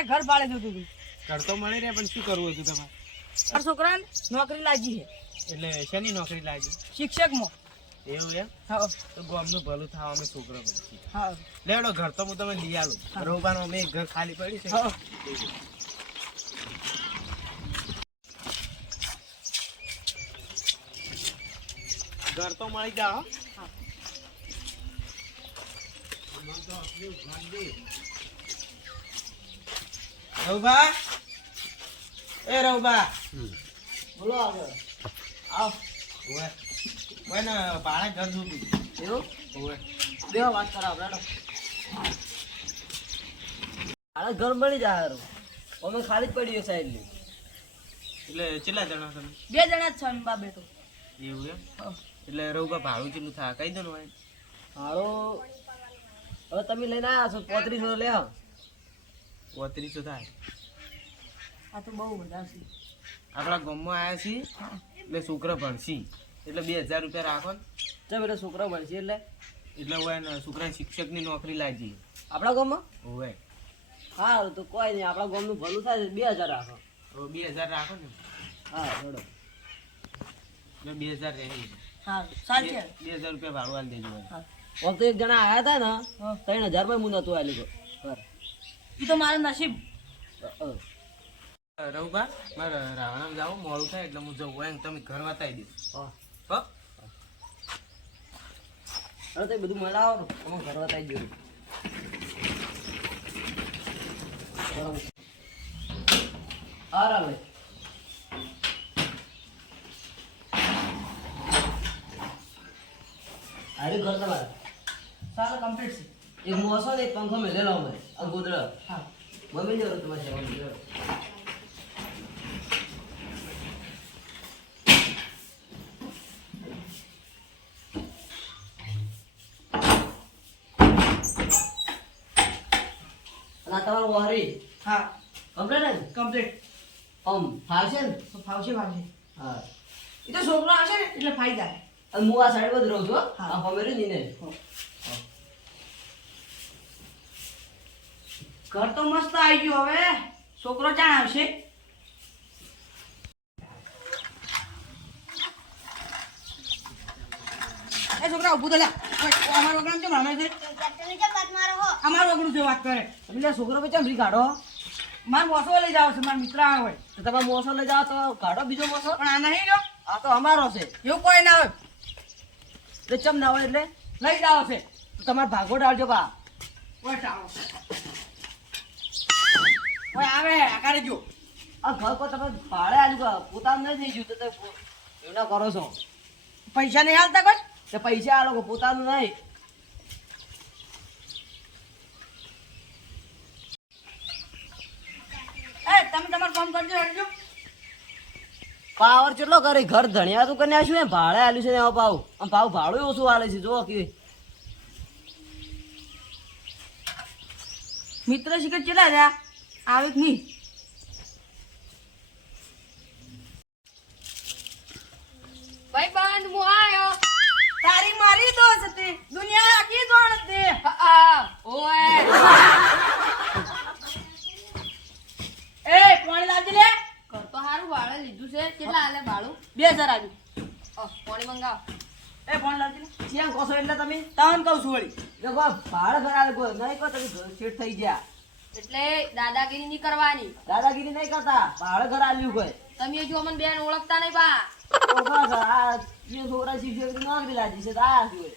મારે ઘર ભાડે જોતું હતું. ઘર તો મળી રહે પણ શું કરવું હતું તમારે? મારા છોકરાને નોકરી લાગી છે એટલે શેની નોકરી લાગી? શિક્ષકમાં. એવું એમ? હા તો ગામનું ભલું થવા અમે છોકરો બનશી. હા લેવડો ઘર તો હું તમે લઈ આલું. રોબાનો અમે એક ઘર ખાલી પડી છે. હા ઘર તો મળી જા હો. રઉબા, એ રઉબા, બોલો આગળ. આવ. ઓય ઓય ને ભાડે ઘર જોતું. એવું ઓય બે વાત કરાવ હેડો. આને ઘર મળી જાય હારું. અમે ખાલી જ પડી સાઈડ લી. એટલે કેટલા જણા તમે? બે જણા જ છે અમે બા બેટો. એવું એમ? એટલે રઉબા ભાડું કેટલું થાય કહી દો ને ભાઈ. હારો હવે તમે લઈને આવ્યા છો 3500 લે. 3500 થાય. આ તો બહુ વધારે છે. આપણા ગામમાં આવ્યા છીએ એટલે છોકરા ભણશી એટલે 2000 રૂપિયા રાખો ને. ચાલ બેટા છોકરા ભણશે એટલે હોય ને છોકરા શિક્ષકની નોકરી લાગી. આપણા ગામમાં. હોય હા તો કોઈ નહીં, આપણા ગામનું ભલું થાય 2000 રાખો. તો 2000 રાખો ને. હા બરોબર. એટલે 2000 રહી. હા સાચી 2000 રૂપિયા ભાડું આલી દેજો. હા વખતે એક જણા આવ્યા હતા ને 3000 માં હું નતું આલી ઘર. એ તો મારું નસીબ. રઉબા મારે રાવણામાં જાવ મોડું થાય એટલે હું જવું હોય તમે ઘર વતાવી દઈશ. હો અરે તો બધું મળાવો અમે ઘર વતાવી દઉં. આરામ અરે ઘર તમારે સારા કમ્પ્લીટ છે. એક મોસો ને એક પંખો મેલેલો અમે આ ગોદડા. હા મમ્મી ને તમારે સેવા કરી. અને તમારું વારી હા કમ્પ્લીટ ને કમ્પ્લીટ. ફાવશે ને? ફાવશે. હા એ તો છોકરો આવશે ને એટલે ફાયદા. અને હું આ સાઈડ જ રહું છું. હા ફમેરી નીને ઘર તો મસ્ત આવી ગયું. હવે છોકરો ક્યાં આવશે? એ છોકરા ઉભું તો લે. અમારું વગર કેમ રમે છે? અમારું વગર છે વાત કરે. એટલે છોકરો કેમ ભી કાઢો? મારો મોસો લઈ જાવ છે, મારા મિત્ર આવે તો તમારે મોસો લઈ જાવ તો કાઢો બીજો મોસો. પણ આ નહીં રહ્યો, આ તો અમારો છે. એવું કોઈ ના હોય એટલે ચમ ના હોય એટલે લઈ જાવ છે તો તમારે ભાગો ડાળજો બા. આવે આકારે જો આ ઘર પર તમે ભાડે આવ્યું પોતાનું નહીં થઈ ગયું તો એવું ના કરો છો. પૈસા નહીં હાલતા કોઈ તે પૈસા આ લોકો પોતાનું નહીં. તમે તમારું કામ કરજો. પાવર કેટલો કરે ઘર ધણિયા તો કરીને આશું એમ ભાડે આલ્યું છે ને પાવ આમ ભાડું ઓછું હાલે છે. જો કે મિત્ર શિખર કેટલા રહ્યા આવે કે નહીં? ભાઈ બંધ હું આયો. તારી મારી દોસ્ત હતી દુનિયા આખી દોડ દે. ઓય એ પાણી લાવજે લે. ઘર તો હારું ભાડે લીધું છે. કેટલા આલે ભાડું? 2000 આવ્યું. પાણી મંગાવ. એ ફોન લાવજે લે. ક્યાં કહો છો એટલે તમે? તાન કહું છું વળી. જો ભાડે ઘર આલે કોઈ નહીં કહો તમે સેટ થઈ ગયા. એટલે દાદાગીરી નહીં કરવાની. દાદાગીરી નહીં કરતા, ભાડે ઘર આલ્યું કોઈ. તમે જો અમને બેન ઓળખતા નહીં બા. આ જે છોકરા શિક્ષક નોકરી લાગી છે તો આ જોઈએ.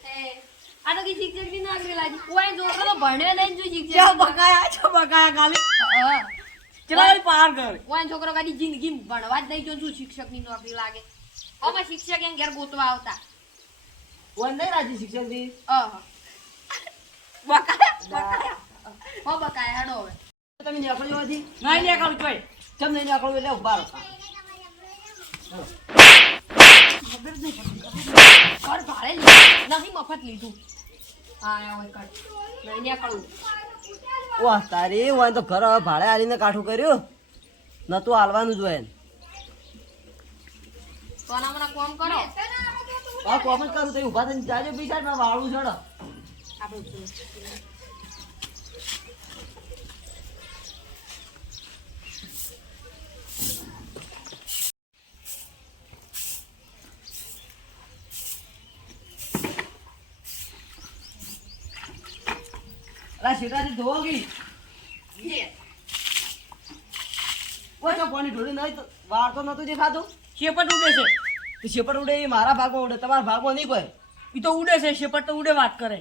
આ તો કઈ શિક્ષક ની નોકરી લાગી. કોઈ છોકરો તો ભણ્યો નહીં જો શિક્ષક. બકાયા ખાલી ચલાવી પાર કર. કોઈ છોકરો કાઢી જિંદગી ભણવા જ નહીં જો શું શિક્ષક ની નોકરી લાગે. અમે શિક્ષક એમ ઘેર ગોતવા આવતા. કોઈ નહીં રાજી શિક્ષક થી. બકાયા હેડો હવે. તમે નીકળજો હતી? નહીં નીકળું ચોય. ચમ નહીં નીકળું એટલે ઉભા રહો. ખબર જ નહીં પડતી. ઘર ભાડે લીધું નથી મફત લીધું. હા હવે કર નહીં નીકળવું. વાહ તારી હોય તો ઘર હવે ભાડે આલીને કાઠું કર્યું નતું હાલવાનું જ હોય. તો મને કોમ કરો. હા કોમ જ કરું તો ઉભા થઈને જાજો બી સાઈડ વાળું ચડો. અલા શેઠાજી ધોવો ગઈ ઓછો પાણી ઢોળી નહીં તો વાર તો નતું દેખાતું. શેપટ ઉડે છે. તો શેપટ ઉડે એ મારા ભાગમાં ઉડે, તમારા ભાગમાં નહીં કોઈ. ઈ તો ઉડે છે, શેપટ તો ઉડે વાત કરે.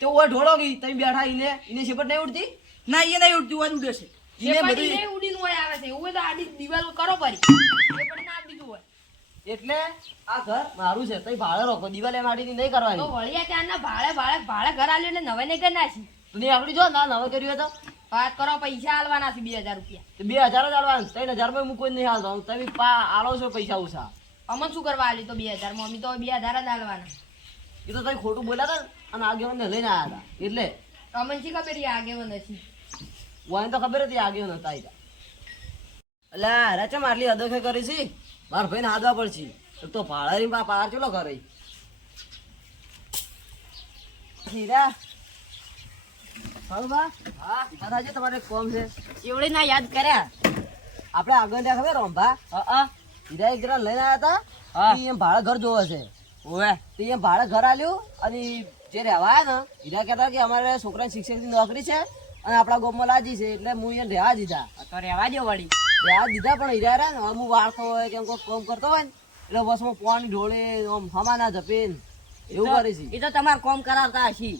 તો ઓય ઢોળો ગઈ તમે બેઠા ઈને શેપટ નહીં ઉડતી. ના એ નહીં ઉડતી હોય, ઉડે છે. ઈને શેપટી બધું નહીં ઉડીને હોય આવે છે એવું હોય તો આડી દિવાલ કરો પરી શેપટી ના દીધું હોય એટલે આ ઘર મારું છે તઈ ભાડે રોકો, દિવાલે માટીની નહીં કરવાની. તો વળિયા ત્યાંના ભાડે ઘર આલ્યું એટલે નવે નહીં કરી નાખી તું આગળ જો ના નવે કર્યું હોય તો વાત કરો પૈસા આલવાના છે 2000 રૂપિયા તો 2000 જ આલવાનું, 3000 માં હું કોઈ નહીં હાલતો. તમે આલો છો પૈસા ઓછા. અમન શું કરવા આલી તો 2000 માં અમે તો 2000 જ આલવાના એ તો તમે ખોટું બોલ્યા હતા અને આગેવાનને લઈને આવ્યા હતા એટલે અમન શી ખબર એ આગેવાન નથી વાને તો ખબર હતી આગેવાન હતા. એટલે અરે ચમ આટલી અદખે કરી છે, મારા ભાઈને હાદવા પડશે. એક તો ભાડાની પાર ચેલો કરે હીરા. હા દાદાજી તમારે કોમ છે એવડે ના યાદ કર્યા. આપણે આગળ ત્યાં ખબર રોંભા હીરા એક જણા લઈને આવ્યા હતા. ઈ એમ ભાડે ઘર જોવે છે. ઓવે તો એમ ભાડે ઘર આલ્યું અને જે રહેવા આવ્યા ને હીરા કહેતા કે અમારે છોકરાની શિક્ષકની નોકરી છે અને આપણા ગામમાં લાજી છે એટલે હું એને રહેવા દીધા. તો રહેવા દો વળી. રહેવા દીધા પણ હીરા રહ્યા ને અમુક વાળતો હોય કે કોઈ કામ કરતો હોય ને એટલે બસમાં પાણી ઢોળે આમ હમા ના જપે ને એવું કરે છે. એ તો તમારે કોમ કરાવતા હશી.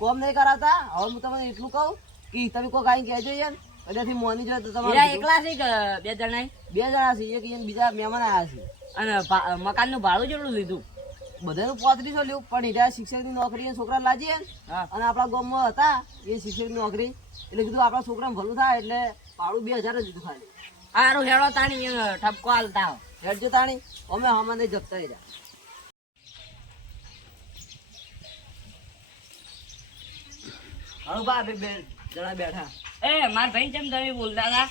કોમ નહીં કરાવતા. હવે હું તમને એટલું કહું કે તમે કોઈ કાંઈ કહેજો યાર કદાચ મોની જોઈએ તો હીરા તમારે એકલા છે કે બે જણા? 2 જણા છે, એક ઈને બીજા મહેમાન આવ્યા છે. અને મકાનનું ભાડું કેટલું લીધું? બધાનું 3500 લેવું પણ હીરા શિક્ષકની નોકરી એ છોકરા લાજીએ ને હા. અને આપણા ગામમાં હતા એ શિક્ષકની નોકરી એટલે કીધું આપણા છોકરાને ભલું થાય એટલે ભાડું 2000 જ લીધું ખાલી. હારું હેડો તાણી ઠપકો હાલતા હો. હેડજો તાણી અમે હમાને જપતા રહ્યા. હાલો બા બે જણા બેઠા. એ માર ભાઈ જેમ તમે બોલતા હતા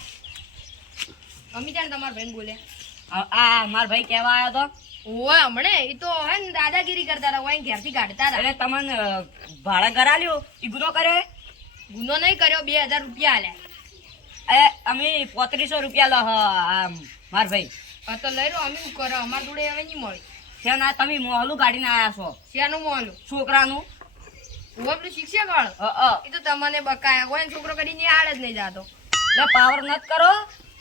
અમે ત્યાં તમારા ભાઈને બોલ્યા આ માર ભાઈ કેવા આવ્યો તો ઓય હમણે એ તો હે ને દાદાગીરી કરતા હતા ઓય ઘેરથી કાઢતા હતા એટલે તમને ભાડા કરાલ્યું ઈ ગુનો કર્યો? ગુનો નહીં કર્યો 2000 રૂપિયા આલ્યા એ અમે 3500 રૂપિયા લો માર ભાઈ. હા તો લઈ લો અમે શું કરો અમાર જોડે હવે નહીં મળી છે ના તમે મોહલું કાઢીને આવ્યા છો શેનું મોલું છોકરાનું. હું પેલું શિક્ષક વાળો એ તો તમને બકાયા હોય ને છોકરો કદી નિહાળ જ નહીં જાતો એટલે પાવર નત કરો,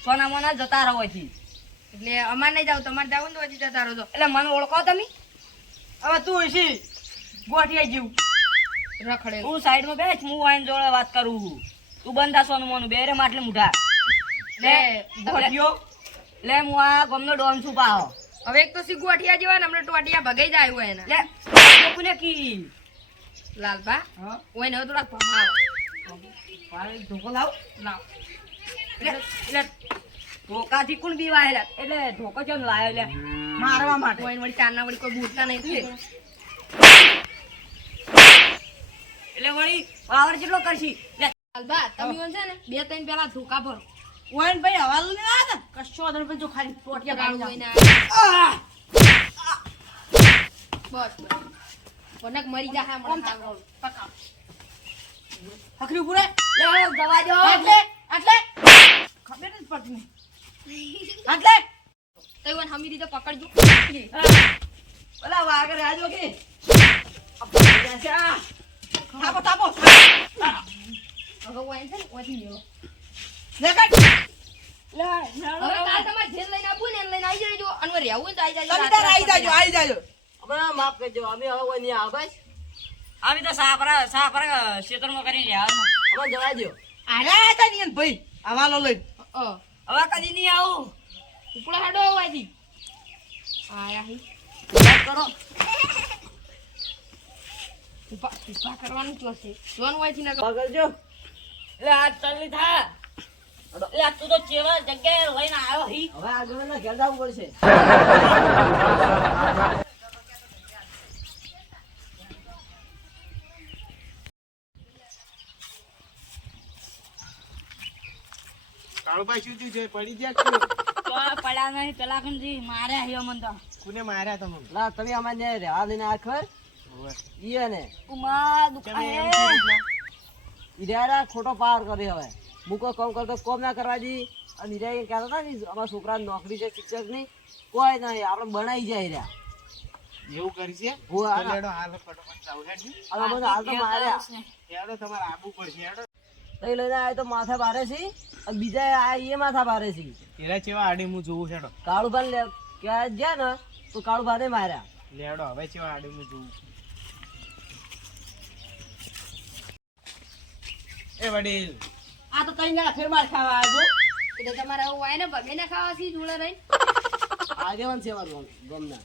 સોના મોના જતા રહો અહીંથી. એટલે અમારે નહીં જાવ તમારે જાવ ને તો હજી જતા રહો તો એટલે મને ઓળખો તમે? હવે તું હશી ગોઠિયા જેવું. રખડે હું સાઈડમાં બેસ, હું વાઈન જોડે વાત કરું છું. તું બંધા સોનું મોનું બેરે માટલે મુઠા લે ગોઠિયો. એટલે હું આ ગમનો ડોન છું પાહો. હવે એક તો સી ગોઠિયા જેવા ને હમણાં ટોટિયા ભગાઈ જાય હોય એના લે લોકોને કી લાલબા હા હોય ને હવે થોડાક ભમાવો પાણી ઢોકો લાવ. લાવ એટલે ઢોકાથી કોણ બીવાયેલા? એટલે ઢોકો કેમ લાયો? લે મારવા માટે. હોય ને વળી ચારના વળી કોઈ બૂટના નહીં છે એટલે વળી પાવર જેટલો કરશી. લે લાલબા તમે હોય છે ને 2-3 પેલા ધોકા ભરો ઓયન ભાઈ હવાલ ને આ ને કશો અદર પર જો ખાલી ટોટિયા ગાળું પાડી હોય નાખ. ને બસ કોનક મરી જા હા મને પકાવ હકરી પૂરે લે દવા દો. આટલે ખબર જ પડતી નહીં. આટલે તઈ વન હમી રીતે પકડજો ઓલા વાગર આજો કે તાપો તાપો હવે હોય છે ને ઓથી લેવો લે કાટ. લે હવે કાલ તમારે જેલ લઈને આપું ને એને લઈને આવી જજો અને રહેવું હોય તો આવી જજો તમે તાર આવી જાજો. અમે માફ કરજો અમે હવે કોઈ નહીં આવે બસ આવી તો સાપરા ક્ષેત્રમાં કરી રહ્યા. અમે જવા દો. આરે હતા ની ભાઈ હવાલો લઈ. હવે કદી નહીં આવું. ઉપડા હાડો હોવાથી આયા હી વાત કરો ઉભા કરવાનું જોશે જોન હોયથી ના ઉભા કરજો. એટલે આ ચાલી થા. એટલે આ તું તો ચેવા જગ્યાએ લઈને આવ્યો હી. હવે આગળ ના ઘેર જવું પડશે. કાળુભાઈ શું થયું છે? પડી ગયા કે શું? તો આ પડ્યા નહીં પેલા કંજી મારે આવ્યો મને તો. કોને માર્યા તમને? ના તમે અમારે ત્યાં રહેવા દઈને આ ખબર ઓવે. ઈએ ને ઉમા તમે દુખાય. એમ કેવી રીતના? ઈરાડા ખોટો પાર કરે હવે મૂકો કામ કરતો કોમ ના કરવા દી અને ઈરા એ કહેતા હતા ને અમારા છોકરાની નોકરી છે શિક્ષકની કોઈ નહીં આપણે બનાવી જાય રહ્યા એવું કરશે હું તો આ- લેડો હાલ ફટાફટ જાવ હેડજો. આ બધા હાલ તો માર્યા હેડો તમારે આબુ પડશે હેડો. તઈ લઈને આય તો માથા ભારે છે અને બીજા આ એ માથા ભારે છે એરા ચેવા આડી હું જોઉં હેડો. કાળુભાઈ લે ક્યાં ગયા ને તો કાળુભાઈ માર્યા લેડો હવે ચેવા આડી હું જોઉં. એ વડીલ આ તો તઈ ના ફેર માર ખાવા આવજો એટલે તમારે આવું હોય ને ભમે ના ખાવા છે જોડે રહીને આગેવાન છે મારું ગમના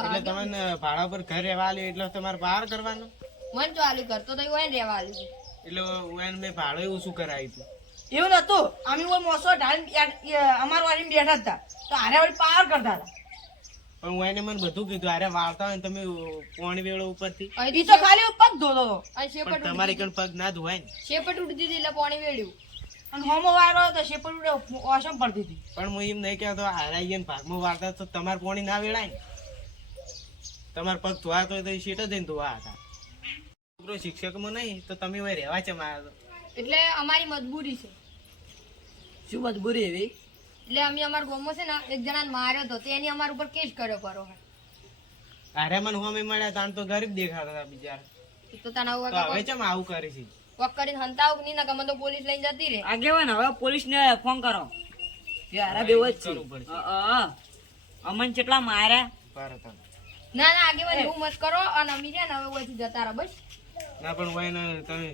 એટલે તમને ભાડા પર ઘર રહેવા આલ્યું એટલે તમારે બહાર કરવાનું મન જો આલુ કરતો તો હોય ને રહેવા આલ્યું એટલે ઓન મેં ભાડું એવું શું કરાયું તું? એવું નતું અમે ઓય મોસો ઢાળી અમારું વાળી બેઠા હતા તો આરે વળી પાર કરતા હતા પણ ઓને મને બધું કીધું અરે વાળતા હોય ને તમે પોણી વેળો ઉપરથી ઈ તો ખાલી પગ ધોતો હતો અને શેપટ પણ તમારી કણ પગ ના ધોવાય ને. શેપટ ઉડી દીધી એટલે પાણી વેળ્યું અને હોમો વાળો હતો શેપડ ઉડે ઓસમ પડતી હતી પણ હું એમ નહીં કહેતો હારાઈ ને ભાગમાં વાળતા તો તમારે પોણી ના વેળાય ને. તમારે પગ ધોવા તો એ શેટ જ જઈને ધોવા હતા. છોકરો શિક્ષકમાં નહીં તો તમે હવે રહેવા છે મારા એટલે અમારી મજબૂરી છે શું મજબૂરી એવી એટલે અમે અમારા ગામમાં છે ને એક જણાને માર્યો હતો તેની અમારા ઉપર કેસ કર્યો કરો હારે મને હોમે મળ્યા તાન તો ગરીબ દેખાતા હતા બિચારા. તો તને આવું તો હવે ચમ આવું કરે છે? વક કરીને હંતાવ નહીં ના ગમે તો પોલીસ લઈને જતી રહે આગેવાન હવે પોલીસ ને ફોન કરો કે આરા બેવ જ છે કરવું પડશે. અમન કેટલા માર્યા ભારત ના ના આગેવાન એવું મત કરો અને અમે છે ને હવે ઓયથી જતા રહો બસ ના પણ હોય ને તમે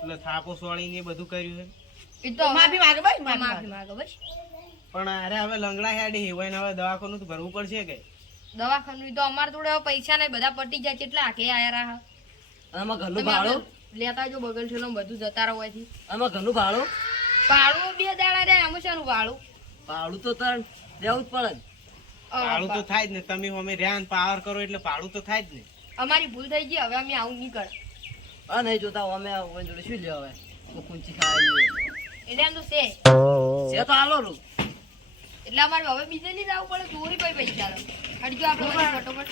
એટલે થાપો સોળીને એ બધું કર્યું છે. એ તો હવે માફી માંગે ભાઈ માફી માંગો બસ પણ અરે હવે લંગડા હેડી હોય ને હવે દવાખાનું તો ભરવું પડશે કે દવાખાનું તો અમારા જોડે હવે પૈસા નહીં બધા પટી જાય કેટલા આખે આયા રહા આમાં ઘરનું તમે ભાડું લેતા જો બગલ છેલ્લો બધું જતા રહો અહીંથી આમાં ઘરનું ભાડું ભાડું 2 દાડા રે આમાં શાનું ભાડું ભાડું તો તર દેવું જ પડે ને. ભાડું તો થાય જ ને. તમે અમે રહ્યા પાવર કરો એટલે ભાડું તો થાય જ ને. અમારી ભૂલ થઈ ગઈ હવે અમે આવું નહીં કરે આ નહીં જોતા અમે ઓન જોડે શું લ્યો હવે કુંચી ખાઈ એટલે એમ તો છે છે તો આલો રૂ એટલે અમારે હવે બીજે નહીં જવું પડે ચોરી કોઈ પૈસા લો હટજો આપણે વળી ફટોફટ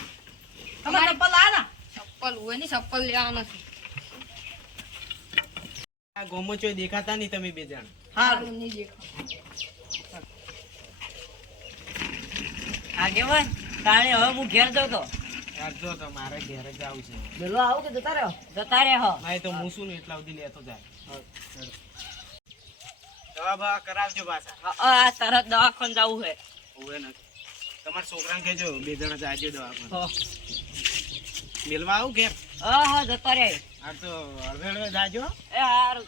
તમારે ચપ્પલ આ ના ચપ્પલ હોય ને ચપ્પલ લેવા નથી આ ગોમો ચોય દેખાતા નહીં તમે બે જણ. સારું નહીં દેખો આગેવાન તાણે હવે હું ઘેર જતો યાર જો તો મારે ઘેરે જ આવું છે. મેલો આવું કે જતા રહ્યો જતા રહ્યો મારે તો હું શું ને એટલા સુધી લેતો જાય. દવા બવા કરાવજો પાછા. આ તરત દવાખાને જવું છે હોવે ને. તમારા છોકરાને કહેજો બે જણા જાજો દવાખાને. મેલવા આવું ઘેર? હા જતા રહે આ તો હળવે હળવે જાજો. એ હારું